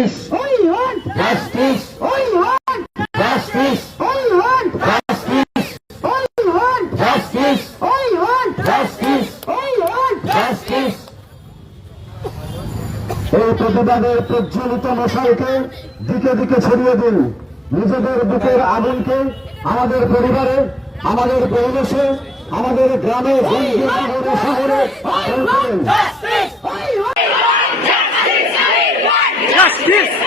We want justice. We want justice. We want justice. We want justice. We want justice. We want justice. এই প্রতিবাদের প্রজ্বলিত মশালকে দিকে দিকে ছড়িয়ে দিন। নিজেদের বুকের আগুনকে আমাদের পরিবারে, আমাদের পরিবেশে, আমাদের গ্রামে, শহরে Justice!